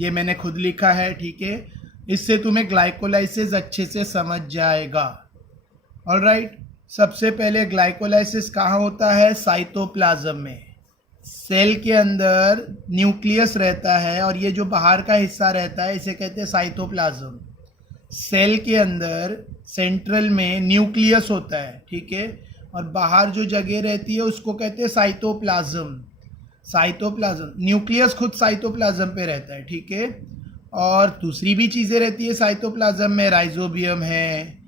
ये मैंने खुद लिखा है, ठीक है। इससे तुम्हें ग्लाइकोलाइसिस अच्छे से समझ जाएगा। ऑलराइट, सबसे पहले ग्लाइकोलाइसिस कहाँ होता है? साइटोप्लाज्म में। सेल के अंदर न्यूक्लियस रहता है और ये जो बाहर का हिस्सा रहता है इसे कहते हैं साइटोप्लाज्म। सेल के अंदर सेंट्रल में न्यूक्लियस होता है, ठीक है, और बाहर जो जगह रहती है उसको कहते हैं साइटोप्लाज्म। साइटोप्लाज्म, न्यूक्लियस खुद साइटोप्लाज्म पे रहता है, ठीक है। और दूसरी भी चीज़ें रहती है साइटोप्लाज्म में, राइजोबियम है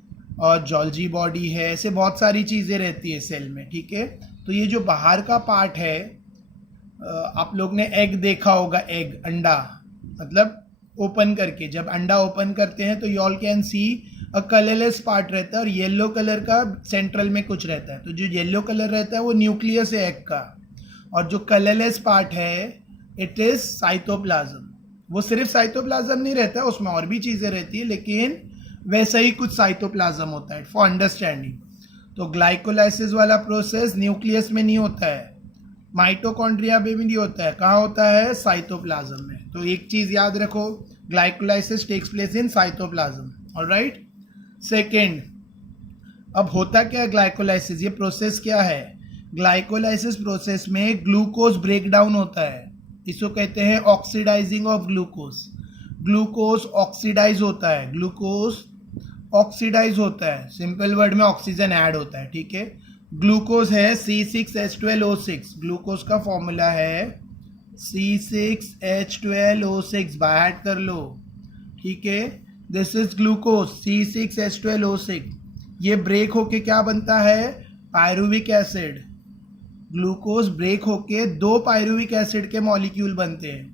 और जॉल्जी बॉडी है, ऐसे बहुत सारी चीज़ें रहती है सेल में, ठीक है। तो ये जो बाहर का पार्ट है, आप लोग ने एग देखा होगा, एग, अंडा, मतलब ओपन करके, जब अंडा ओपन करते हैं तो you all can see a colourless part रहता है और येलो कलर का सेंट्रल में कुछ रहता है। तो जो येलो कलर रहता है वो न्यूक्लियस है एग का, और जो कलरलेस पार्ट है इट इज साइटोप्लाज्म। वो सिर्फ साइटोप्लाज्म नहीं रहता है, उसमें और भी चीज़ें रहती है, लेकिन वैसा ही कुछ साइटोप्लाज्म होता है फॉर अंडरस्टैंडिंग। तो ग्लाइकोलाइसिस वाला प्रोसेस न्यूक्लियस में नहीं होता है, माइटोकॉन्ड्रिया में भी नहीं होता है, कहाँ होता है? साइटोप्लाज्म में। तो एक चीज़ याद रखो, glycolysis takes place in cytoplasm. Alright, second, अब होता क्या है ग्लाइकोलाइसिस? ये प्रोसेस क्या है? ग्लाइकोलाइसिस प्रोसेस में ग्लूकोज ब्रेक डाउन होता है, इसको कहते हैं oxidising of glucose. Glucose oxidise होता है, ग्लूकोज ऑक्सीडाइज होता है, सिंपल वर्ड में ऑक्सीजन ऐड होता है, ठीक है। ग्लूकोज है C6H12O6, ग्लूकोज का फॉर्मूला है C6H12O6, बाय कर लो, ठीक है। This is glucose C6H12O6। ये ब्रेक होके क्या बनता है? Pyruvic acid. ग्लूकोज ब्रेक होके दो पायरुविक एसिड के मॉलिक्यूल बनते हैं।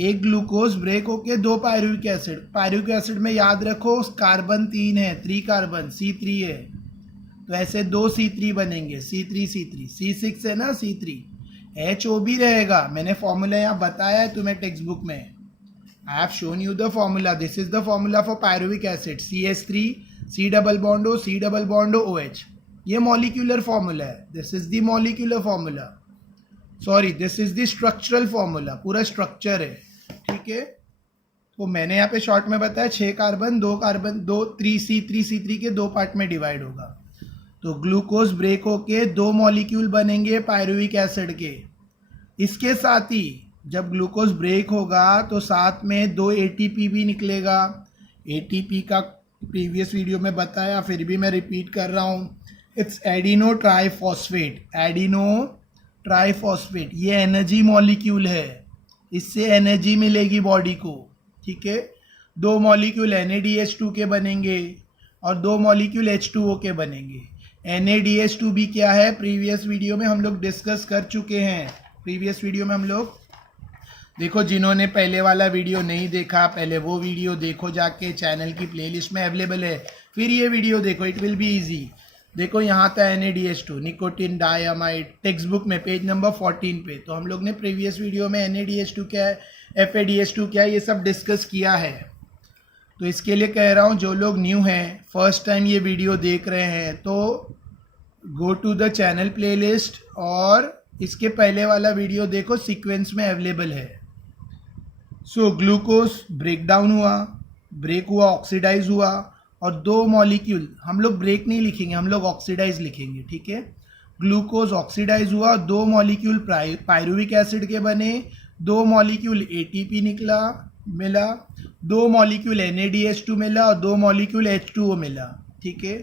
एक ग्लूकोज ब्रेक होके दो पायरुविक एसिड, पायरुविक एसिड में याद रखो कार्बन 3 है, 3 कार्बन, C3 है, तो ऐसे दो C3 बनेंगे, C3 C6 है ना, C3, HO भी रहेगा। मैंने फॉर्मूला यहाँ बताया है तुम्हें टेक्स्ट बुक में, I have shown you the formula. This is the formula for pyruvic acid, CH3 C double bond O C double bond O OH। ये मॉलिक्यूलर फॉर्मूला है, this is the molecular formula, sorry this is the structural formula, पूरा structure है, ठीक है। तो मैंने यहाँ पे शॉर्ट में बताया 6 कार्बन 2 कार्बन 2 3C3 के 2 पार्ट में डिवाइड होगा। तो ग्लूकोज ब्रेक होके 2 मॉलिक्यूल बनेंगे पायरुविक एसिड के। इसके साथ ही जब ग्लूकोज ब्रेक होगा तो साथ में 2 ATP भी निकलेगा। ATP का प्रीवियस वीडियो में बताया, फिर भी मैं रिपीट कर रहा हूँ, it's adeno triphosphate. Adeno triphosphate ये एनर्जी मॉलिक्यूल है, इससे एनर्जी मिलेगी बॉडी को, ठीक है। 2 मॉलिक्यूल NADH2 के बनेंगे और 2 मॉलिक्यूल H2O के बनेंगे। NADH2 भी क्या है? प्रीवियस वीडियो में हम लोग डिस्कस कर चुके हैं। प्रीवियस वीडियो में हम लोग, देखो जिन्होंने पहले वाला वीडियो नहीं देखा, पहले वो वीडियो देखो, जाके चैनल की प्लेलिस्ट में अवेलेबल है, फिर ये वीडियो देखो, इट विल बी इजी। देखो यहाँ था NADH2, निकोटिन डायमाइड, टेक्स्ट बुक में पेज नंबर 14 पे। तो हम लोग ने प्रीवियस वीडियो में NADH2 क्या है, FADH2 क्या है, ये सब डिस्कस किया है। तो इसके लिए कह रहा हूँ, जो लोग न्यू हैं, फर्स्ट टाइम ये वीडियो देख रहे हैं, तो go to the channel playlist और इसके पहले वाला वीडियो देखो, सीक्वेंस में अवेलेबल है। सो ग्लूकोज ब्रेक डाउन हुआ, ब्रेक हुआ, ऑक्सीडाइज हुआ, और 2 मॉलिक्यूल, हम लोग ब्रेक नहीं लिखेंगे, हम लोग ऑक्सीडाइज लिखेंगे, ठीक है। ग्लूकोज ऑक्सीडाइज हुआ, 2 मॉलिक्यूल पायरुविक एसिड के बने, 2 मॉलिक्यूल ATP मिला, 2 मॉलिक्यूल NADH2 मिला और 2 मॉलिक्यूल H2O मिला, ठीक है।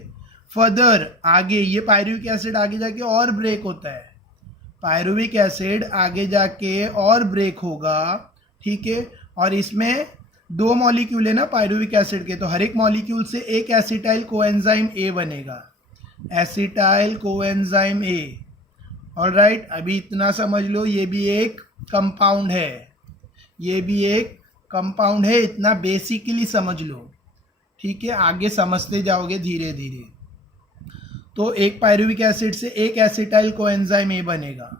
फर्दर आगे ये पायरुविक एसिड आगे जाके और ब्रेक होता है, पायरुविक एसिड आगे जाके और ब्रेक होगा, ठीक है। और इसमें 2 मॉलिक्यूल है ना पायरुविक एसिड के, तो हर एक मॉलिक्यूल से एक एसिटाइल कोएंजाइम A बनेगा, एसिटाइल कोएंजाइम A। ऑलराइट, अभी इतना समझ लो, ये भी एक कंपाउंड है, ये भी एक कंपाउंड है, इतना बेसिकली समझ लो, ठीक है। आगे समझते जाओगे धीरे धीरे। तो एक पायरुविक एसिड से एक एसिटाइल कोएंजाइम A बनेगा,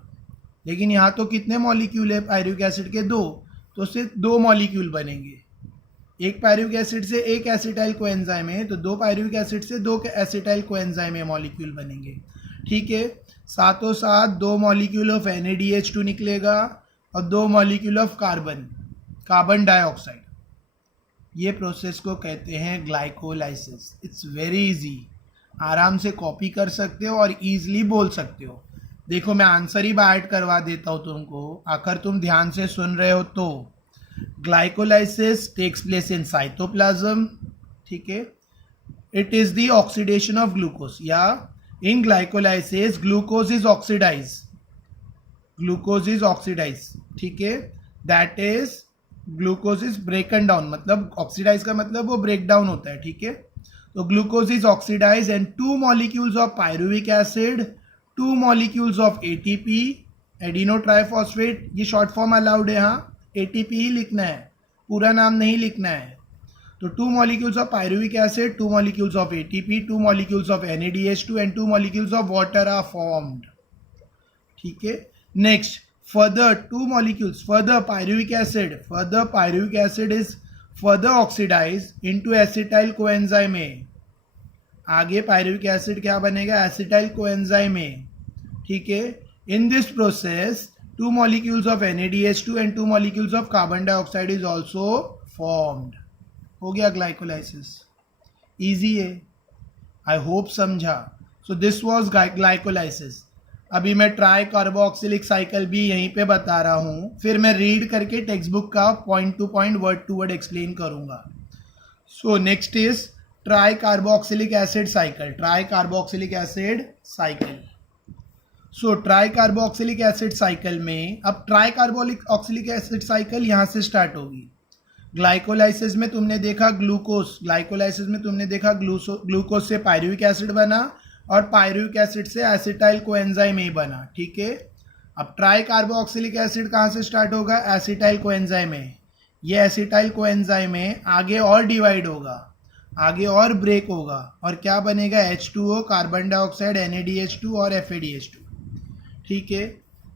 लेकिन यहाँ तो कितने मॉलिक्यूल है पायरुविक एसिड के? 2, तो सिर्फ 2 मॉलिक्यूल बनेंगे। एक पायरुविक एसिड से एक एसिटाइल कोएंजाइम है, तो 2 पायरुविक एसिड से 2 एसिटाइल कोएंजाइम मॉलिक्यूल बनेंगे, ठीक है। साथों साथ 2 मॉलिक्यूल ऑफ NADH2 निकलेगा और 2 molecule of carbon. Carbon dioxide. ये प्रोसेस को कहते हैं ग्लाइकोलाइसिस। इट्स वेरी इजी, आराम से कॉपी कर सकते हो और इजीली बोल सकते हो। देखो मैं आंसर ही बाय ऐड करवा देता हूँ तुमको, अगर तुम ध्यान से सुन रहे हो तो। Glycolysis takes place in cytoplasm, ठीक है। It is the oxidation of glucose, या in glycolysis glucose is oxidise, glucose is oxidise, ठीक है। That is glucose is broken down, मतलब ऑक्सीडाइज का मतलब वो ब्रेक डाउन होता है, ठीक है। तो glucose is oxidise and 2 molecules of pyruvic acid, 2 molecules of ATP, adeno triphosphate, ये शॉर्ट फॉर्म अलाउड है, हाँ एटीपी ही लिखना है, पूरा नाम नहीं लिखना है। तो 2 molecules of pyruvic acid, 2 molecules of ATP, 2 molecules of NADH2 and 2 molecules of water are formed, ठीक है। Next further 2 molecules, further pyruvic acid is further oxidized into acetyl coenzyme A। आगे pyruvic acid क्या बनेगा, acetyl coenzyme A, ठीक है। In this process 2 molecules of NADH2 and 2 molecules of carbon dioxide is also formed। हो गया glycolysis, easy है, I hope समझा। So this was glycolysis. अभी मैं ट्राई कार्बोक्सिलिक साइकिल भी यहीं पे बता रहा हूँ, फिर मैं रीड करके टेक्स्ट बुक का point to point word to word explain करूँगा। So next is tricarboxylic acid cycle, tricarboxylic acid cycle. So tricarboxylic acid cycle में अब ट्राई कार्बोक्सिलिक एसिड साइकिल यहाँ से स्टार्ट होगी। Glycolysis में तुमने देखा ग्लूकोज, ग्लाइकोलाइसिस में तुमने देखा ग्लूकोज से पायरुविक एसिड बना और पायरुविक एसिड से एसिटाइल कोएंजाइम ए बना, ठीक है। अब ट्राई कार्बोक्सिलिक एसिड कहाँ से स्टार्ट होगा, एसिटाइल कोएंजाइम ए। ये एसिटाइल कोएंजाइम ए आगे और डिवाइड होगा, आगे और ब्रेक होगा और क्या बनेगा, H2O, कार्बन डाइऑक्साइड, NADH2 और FADH2, ठीक है।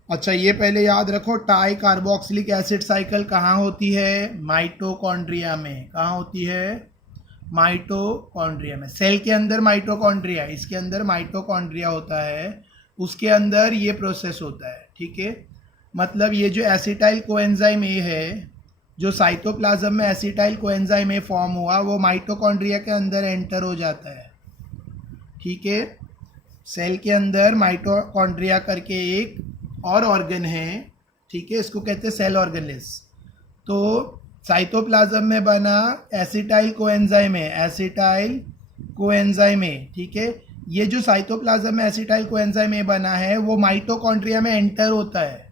अच्छा ये पहले याद रखो, ट्राई कार्बोक्सिलिक एसिड साइकिल कहाँ होती है, माइटोकॉन्ड्रिया में। कहाँ होती है, माइटोकॉन्ड्रिया में। सेल के अंदर माइटोकॉन्ड्रिया, इसके अंदर माइटोकॉन्ड्रिया होता है, उसके अंदर ये प्रोसेस होता है, ठीक है। मतलब ये जो एसिटाइल कोएंजाइम ए है, जो साइटोप्लाज्म में एसिटाइल कोएंजाइम ए फॉर्म हुआ, वो माइटोकॉन्ड्रिया के अंदर एंटर हो जाता है, ठीक है। सेल के अंदर माइटोकॉन्ड्रिया करके एक और ऑर्गन है, ठीक है, इसको कहते हैं सेल ऑर्गेनेल्स। तो साइटोप्लाज्म में बना एसिटाइल कोएंजाइम है, एसिटाइल कोएंजाइम है, ठीक है। ये जो साइटोप्लाज्म में एसिटाइल कोएंजाइम ए बना है वो माइटोकॉन्ड्रिया में एंटर होता है,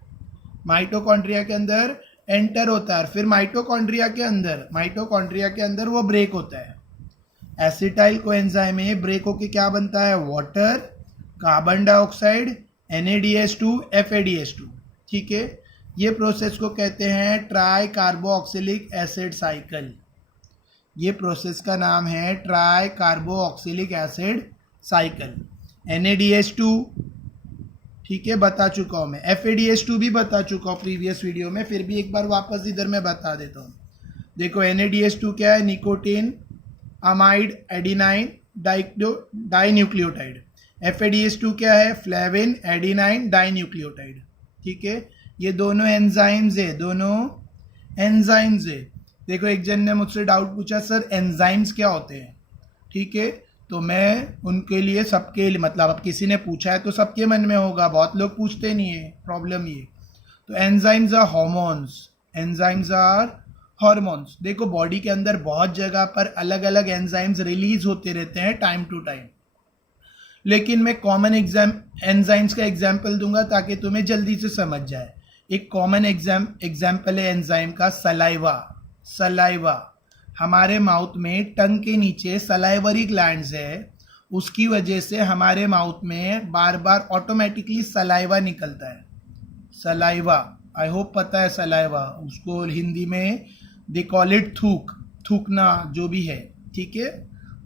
माइटोकॉन्ड्रिया के अंदर एंटर होता है और फिर माइटोकॉन्ड्रिया के अंदर वो ब्रेक होता है। एसिटाइल कोएंजाइम ए ब्रेक होके क्या बनता है, water, carbon dioxide, NADH2, FADH2, ठीक है। ये प्रोसेस को कहते हैं ट्राई कार्बोक्सिलिक एसिड साइकिल। ये प्रोसेस का नाम है tricarboxylic acid cycle. NADH2, ठीक है, बता चुका हूँ मैं। FADH2 भी बता चुका हूँ प्रीवियस वीडियो में, फिर भी एक बार वापस इधर मैं बता देता हूँ। देखो NADH2 क्या है, nicotine, amide, adenine, dinucleotide. FADH2 क्या है, फ्लेविन, एडिनाइन, डाइन्यूक्लियोटाइड, ठीक है। ये दोनों एंजाइम्स है। देखो एक जन ने मुझसे डाउट पूछा, सर एंजाइम्स क्या होते हैं, ठीक है। तो मैं उनके लिए, सबके लिए, मतलब अब किसी ने पूछा है तो सबके मन में होगा, बहुत लोग पूछते नहीं है, प्रॉब्लम ये। तो एंजाइम्स आर हार्मोन्स। देखो बॉडी के अंदर बहुत जगह पर अलग अलग एंजाइम्स रिलीज होते रहते हैं टाइम टू टाइम, लेकिन मैं कॉमन एंजाइम्स का एग्जाम्पल दूंगा ताकि तुम्हें जल्दी से समझ जाए। एक कॉमन एग्जाम्पल है एंजाइम का, सलाइवा। हमारे माउथ में टंग के नीचे सलाइवरी ग्लैंड्स है, उसकी वजह से हमारे माउथ में बार बार ऑटोमेटिकली सलाइवा निकलता है। सलाइवा, आई होप पता है सलाइवा, उसको हिंदी में दे कॉल इट थूकना, जो भी है, ठीक है।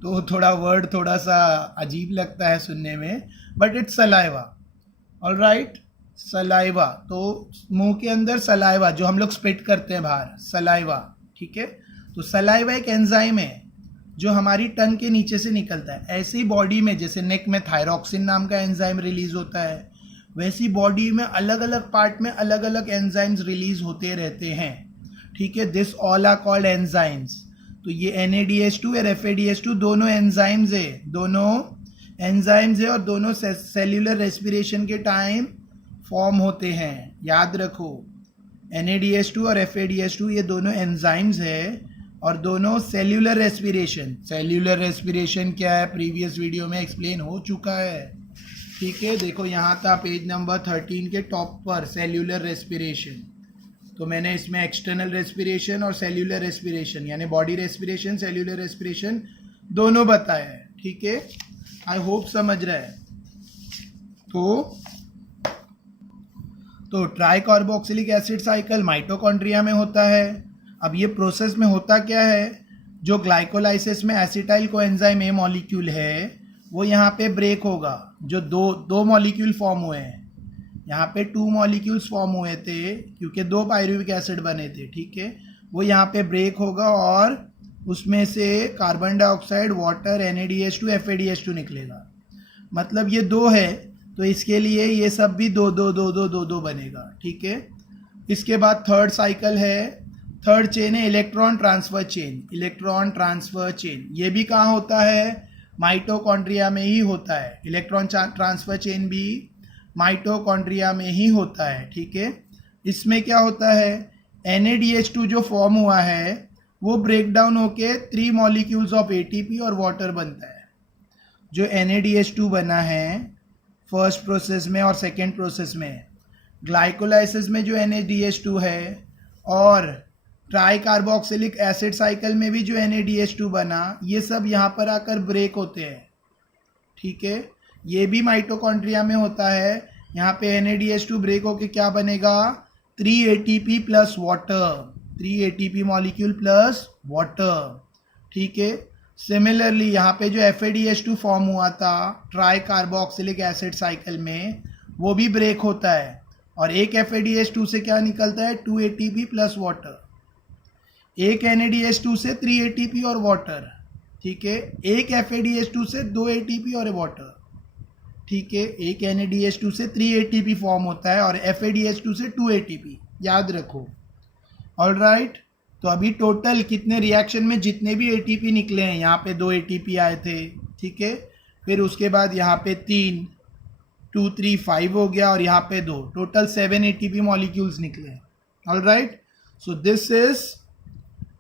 तो वर्ड थोड़ा सा अजीब लगता है सुनने में, but it's saliva, alright. Saliva, तो मुंह के अंदर सलाइवा जो हम लोग स्पिट करते हैं बाहर, सलाइवा, ठीक है। तो सलाइवा एक एंजाइम है जो हमारी टंग के नीचे से निकलता है। ऐसे ही बॉडी में, जैसे नेक में थायरॉक्सिन नाम का एंजाइम रिलीज होता है, वैसी बॉडी में अलग अलग पार्ट में अलग अलग एंजाइम्स रिलीज होते रहते हैं। ठीक है, this all are called enzymes. तो ये NADH2 और FADH2 दोनों एंजाइम्स है, और दोनों सेल्यूलर रेस्पिरेशन के टाइम फॉर्म होते हैं। याद रखो, NADH2 और FADH2 ये दोनों एंजाइम्स है और दोनों सेल्यूलर रेस्पिरेशन क्या है प्रीवियस वीडियो में एक्सप्लेन हो चुका है। ठीक है, देखो यहाँ था पेज नंबर 13 के टॉप पर सेल्यूलर रेस्पिरेशन। तो मैंने इसमें एक्सटर्नल रेस्पिरेशन और सेल्यूलर रेस्पिरेशन यानी बॉडी रेस्पिरेशन, सेल्यूलर रेस्पिरेशन दोनों बताया है। ठीक है, आई होप समझ रहा है। तो ट्राइकार्बोक्सिलिक एसिड साइकिल माइटोकॉन्ड्रिया में होता है। अब ये प्रोसेस में होता क्या है, जो ग्लाइकोलाइसिस में एसिटाइल कोएंजाइम ए मॉलिक्यूल है वो यहाँ पे ब्रेक होगा। जो दो मॉलिक्यूल फॉर्म हुए हैं, यहाँ पे 2 मॉलिक्यूल्स फॉर्म हुए थे क्योंकि 2 पायरुविक एसिड बने थे। ठीक है, वो यहाँ पे ब्रेक होगा और उसमें से carbon dioxide, water, NADH2, FADH2 निकलेगा। मतलब ये 2 है तो इसके लिए ये सब भी 2 बनेगा। ठीक है, इसके बाद थर्ड साइकिल है, थर्ड चेन है इलेक्ट्रॉन ट्रांसफर चेन। ये भी कहाँ होता है, माइटोकॉन्ड्रिया में ही होता है। इलेक्ट्रॉन ट्रांसफर चेन भी माइटोकॉन्ड्रिया में ही होता है। ठीक है, इसमें क्या होता है, NADH2 जो फॉर्म हुआ है वो ब्रेक डाउन होके 3 मॉलिक्यूल्स ऑफ ATP और वाटर बनता है। जो NADH2 बना है फर्स्ट प्रोसेस में और सेकेंड प्रोसेस में, ग्लाइकोलाइसिस में जो NADH2 है और ट्राइकार्बोक्सिलिक एसिड साइकिल में भी जो NADH2 बना, ये सब यहाँ पर आकर ब्रेक होते हैं। ठीक है, ये भी माइटोकॉन्ड्रिया में होता है। यहाँ पे NADH2 ब्रेक होके क्या बनेगा, 3 ATP plus water, 3 ATP molecule plus water. ठीक है, सिमिलरली यहाँ पे जो FADH2 फॉर्म हुआ था ट्राइकार्बोक्सिलिक एसिड साइकिल में, वो भी ब्रेक होता है और एक FADH2 से क्या निकलता है, 2 ATP प्लस वाटर। एक NADH2 से 3 ATP और वाटर। ठीक है, एक FADH2 से 2 ATP और वाटर। ठीक है, एक NADH2 से 3 ATP फॉर्म होता है और FADH2 से 2 ATP। याद रखो। ऑलराइट, तो अभी टोटल कितने रिएक्शन में जितने भी ATP निकले हैं, यहाँ पे 2 ATP आए थे। ठीक है, फिर उसके बाद यहाँ पे 3, 2, 3, 5 हो गया और यहाँ पे 2, टोटल 7 ATP मॉलिक्यूल्स निकले। Alright, so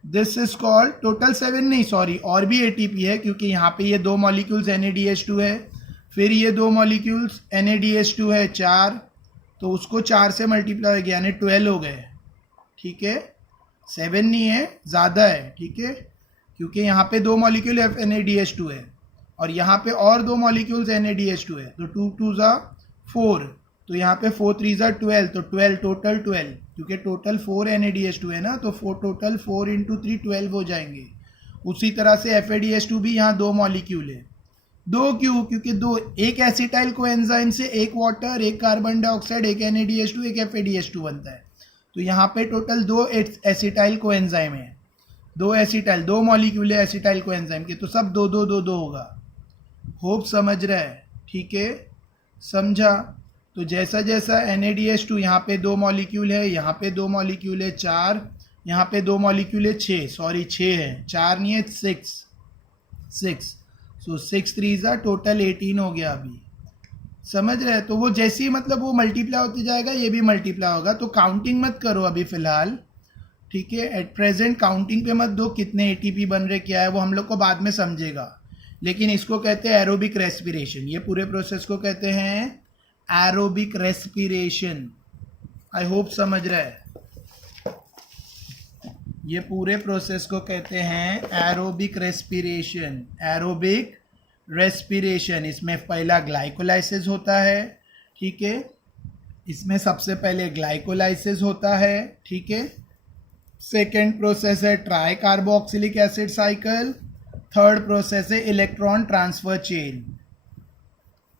this is called total 7 नहीं, सॉरी, और भी ATP है क्योंकि यहाँ पे ये 2 मॉलिक्यूल्स NADH2 है, फिर ये 2 मॉलिक्यूल्स NADH2 है 4, तो उसको 4 से मल्टीप्लाई हो गया यानी 12 हो गए। ठीक है, 7 नहीं है, ज़्यादा है। ठीक है, क्योंकि यहाँ पे 2 मॉलिक्यूल NADH2 है और यहाँ पे और 2 मॉलिक्यूल्स NADH2 है, तो 2 2 ज़ा 4, तो यहाँ पे 4 3 ज़ा 12, तो 12 टोटल 12, क्योंकि टोटल 4 NADH2 है ना, तो 4 टोटल 4 इंटू 3 12 हो जाएंगे। उसी तरह से FADH2 भी यहाँ 2 मॉलिक्यूल है। 2 क्यों, क्योंकि 2, एक एसिटाइल कोएंजाइम से एक वाटर, एक कार्बन डाइऑक्साइड, एक NADH2, एक FADH2 बनता है। तो यहाँ पे टोटल 2 एसिटाइल कोएंजाइम है, 2 मॉलिक्यूल है एसिटाइल कोएंजाइम के, तो सब 2 2 2 2 होगा। होप समझ रहा है। ठीक है, समझा। तो जैसा जैसा NADH2 यहाँ पे 2 मॉलिक्यूल है, यहाँ पे 2 मॉलिक्यूल है 4, यहाँ पे 2 मॉलिक्यूल है 6, सॉरी 6 है, 4 नहीं है, 6, सो 6 3 ज़ा टोटल 18 हो गया। अभी समझ रहे हैं। तो वो जैसे ही मतलब वो मल्टीप्लाई होते जाएगा, ये भी मल्टीप्लाई होगा। तो काउंटिंग मत करो अभी फ़िलहाल। ठीक है, एट प्रेजेंट काउंटिंग पे मत दो कितने ATP बन रहे, क्या है, वो हम लोग को बाद में समझेगा। लेकिन इसको कहते हैं एरोबिक रेस्पिरेशन। ये पूरे प्रोसेस को कहते हैं एरोबिक रेस्पिरेशन। आई होप समझ रहे हैं। ये पूरे प्रोसेस को कहते हैं एरोबिक रेस्पिरेशन। एरोबिक रेस्पिरेशन, इसमें पहला ग्लाइकोलाइसिस होता है। ठीक है, इसमें सबसे पहले ग्लाइकोलाइसिस होता है। ठीक है, सेकेंड प्रोसेस है tricarboxylic acid cycle, third process है electron transfer chain.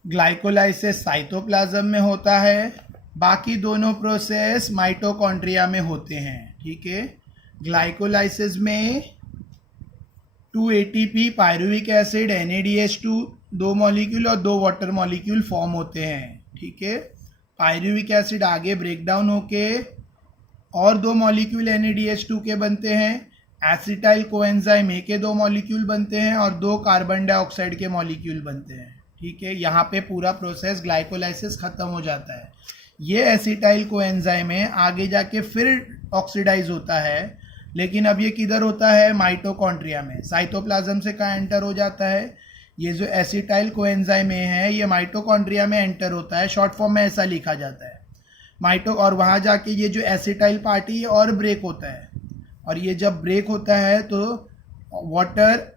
Glycolysis cytoplasm में होता है, बाकी दोनों प्रोसेस माइटोकॉन्ड्रिया में होते हैं। ठीक है, ग्लाइकोलाइसिस में 2 ATP, pyruvic acid, NADH2 2 molecule और 2 वाटर मॉलिक्यूल फॉर्म होते हैं। ठीक है, पायरुविक एसिड आगे ब्रेक डाउन होके और 2 मॉलिक्यूल NADH2 के बनते हैं, एसिटाइल कोएंजाइम A के 2 मॉलिक्यूल बनते हैं और 2 कार्बन डाइऑक्साइड के मॉलिक्यूल बनते हैं। ठीक है, यहाँ पे पूरा प्रोसेस ग्लाइकोलाइसिस खत्म हो जाता है। ये एसिटाइल कोएंजाइम है, आगे जाके फिर ऑक्सीडाइज होता है, लेकिन अब ये किधर होता है, माइटोकॉन्ड्रिया में। साइटोप्लाज्म से कहाँ एंटर हो जाता है, ये जो एसिटाइल कोएंजाइम A है ये माइटोकॉन्ड्रिया में एंटर होता है, शॉर्ट फॉर्म में ऐसा लिखा जाता है माइटो, और वहाँ जाके ये जो एसिटाइल पार्टी है और ब्रेक होता है, और ये जब ब्रेक होता है तो वाटर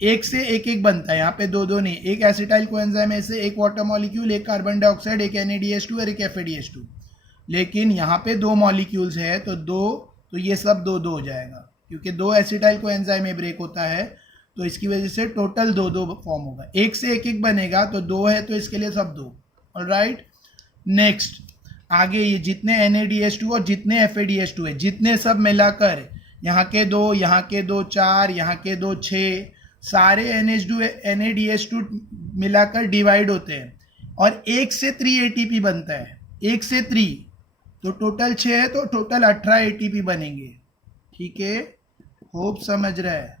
एक से एक बनता है, यहाँ पे 2 नहीं, एक एसिटाइल कोएंजाइम में से एक वाटर मॉलिक्यूल, एक कार्बन डाइऑक्साइड, एक NADH2 और एक FADH2, लेकिन यहाँ पे 2 मॉलिक्यूल्स है तो ये सब 2 हो जाएगा, क्योंकि 2 एसिटाइल कोएंजाइम में ब्रेक होता है, तो इसकी वजह से टोटल 2 फॉर्म होगा। एक से एक बनेगा तो 2 है, तो इसके लिए सब 2। ऑलराइट, नेक्स्ट आगे ये जितने NADH2 और जितने FADH2 है, जितने सब मिलाकर यहाँ के 2, यहाँ के 2 4, यहाँ के 2 6, सारे NADH2 मिलाकर डिवाइड होते हैं और 1 से 3 ATP बनता है, 1 से 3, तो टोटल 6 है, तो टोटल 18 ATP बनेंगे। ठीक है, होप समझ रहे हैं।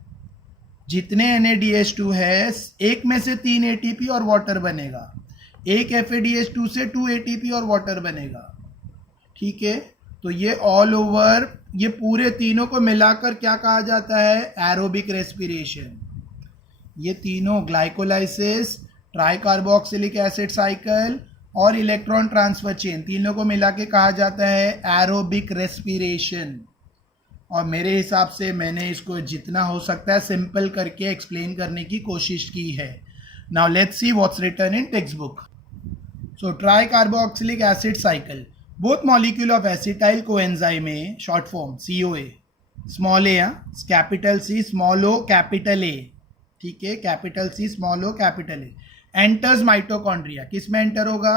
जितने NADH2 है, एक में से 3 ATP और वाटर बनेगा, एक FADH2 से 2 ATP और वाटर बनेगा। ठीक है, तो ये ऑल ओवर ये पूरे तीनों को मिलाकर क्या कहा जाता है, एरोबिक रेस्पिरेशन। ये तीनों ग्लाइकोलाइसिस, ट्राइकार्बोक्सिलिक एसिड साइकिल और इलेक्ट्रॉन ट्रांसफर चेन, तीनों को मिला के कहा जाता है एरोबिक रेस्पिरेशन। और मेरे हिसाब से मैंने इसको जितना हो सकता है सिंपल करके एक्सप्लेन करने की कोशिश की है। Now let's see what's written in textbook. So tricarboxylic acid cycle, both molecule of acetyl coenzyme A, short form COA, small a, capital C small o capital A, ठीक है, capital C small o capital A, enters mitochondria, किस में enter होगा,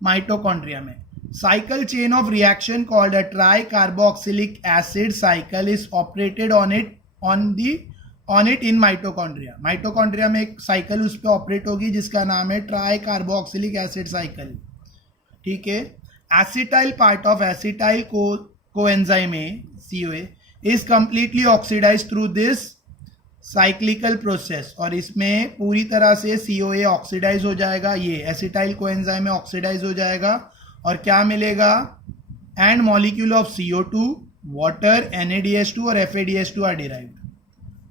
mitochondria में। Cycle chain of reaction called a try carboxylic acid cycle is operated on it in mitochondria. Mitochondria में एक cycle उस पर ऑपरेट होगी जिसका नाम है ट्राई कार्बोक्सिलिक एसिड साइकिल। ठीक है, acetyl part of acetyl coenzyme A, COA, is completely oxidized through this cyclical process, और इसमें पूरी तरह से COA ऑक्सीडाइज हो जाएगा, ये एसिटाइल कोएंजाइम में ऑक्सीडाइज हो जाएगा, और क्या मिलेगा, and molecule of CO2, water, NADH2 और FADH2 आर डिराइव्ड,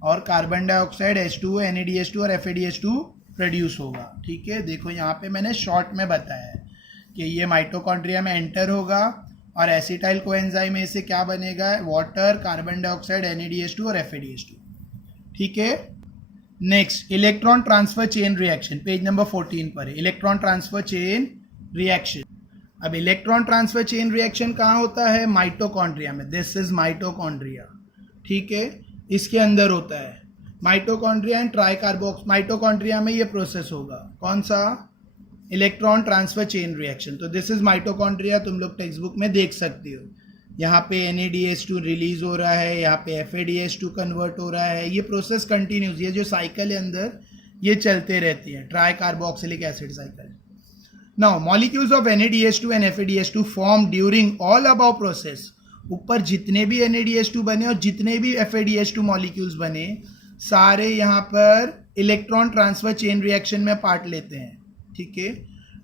और कार्बन डाइऑक्साइड H2O, NADH2 और FADH2 प्रोड्यूस होगा। ठीक है, देखो यहाँ पे मैंने शॉर्ट में बताया है कि ये माइटोकॉन्ड्रिया में एंटर होगा और एसिटाइल कोएंजाइम में से क्या बनेगा, वाटर, कार्बन डाइऑक्साइड, NADH2 और FADH2। ठीक है, next electron transfer chain reaction, page number 14 पर है, इलेक्ट्रॉन ट्रांसफर चेन रिएक्शन। अब इलेक्ट्रॉन ट्रांसफर चेन रिएक्शन कहाँ होता है, माइटोकॉन्ड्रिया में, दिस इज माइटोकॉन्ड्रिया। ठीक है, इसके अंदर होता है माइटोकॉन्ड्रिया एंड ट्राइकार्बोक्स, माइटोकॉन्ड्रिया में ये प्रोसेस होगा, कौन सा, इलेक्ट्रॉन ट्रांसफर चेन रिएक्शन। तो दिस इज माइटोकॉन्ड्रिया, तुम लोग टेक्स्ट बुक में देख सकते हो। यहाँ पे NADH2 रिलीज हो रहा है, यहाँ पे FADH2 कन्वर्ट हो रहा है, ये प्रोसेस कंटिन्यूस, ये जो साइकिल है अंदर ये चलते रहती है, tricarboxylic acid cycle. Now molecules of NADH2 and FADH2 form during all about process, ऊपर जितने भी NADH2 बने और जितने भी FADH2 मॉलिक्यूल्स बने, सारे यहाँ पर इलेक्ट्रॉन ट्रांसफर चेन रिएक्शन में पार्ट लेते हैं। ठीक है,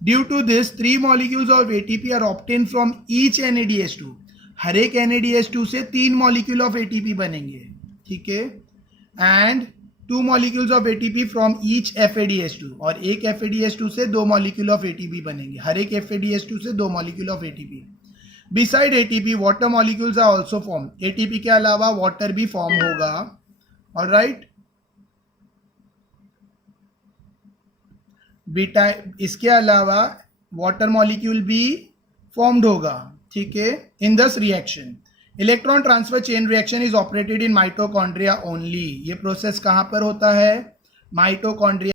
due to this 3 molecules of ATP are obtain from each NADH2, हर एक NADH2 से 3 मॉलिक्यूल ऑफ ATP बनेंगे। ठीक है, and 2 molecules of ATP from each FADH2, और एक FADH2 से 2 मॉलिक्यूल ऑफ ATP बनेंगे, हर एक FADH2 से 2 molecule of ATP। Beside ATP water molecules are also form, ATP के अलावा वाटर भी फॉर्म होगा। ऑलराइट, बीटा, इसके अलावा वाटर मॉलिक्यूल भी फॉर्म्ड होगा। ठीक है, in this reaction electron transfer chain reaction is operated in mitochondria only. ये प्रोसेस कहाँ पर होता है, माइटोकॉन्ड्रिया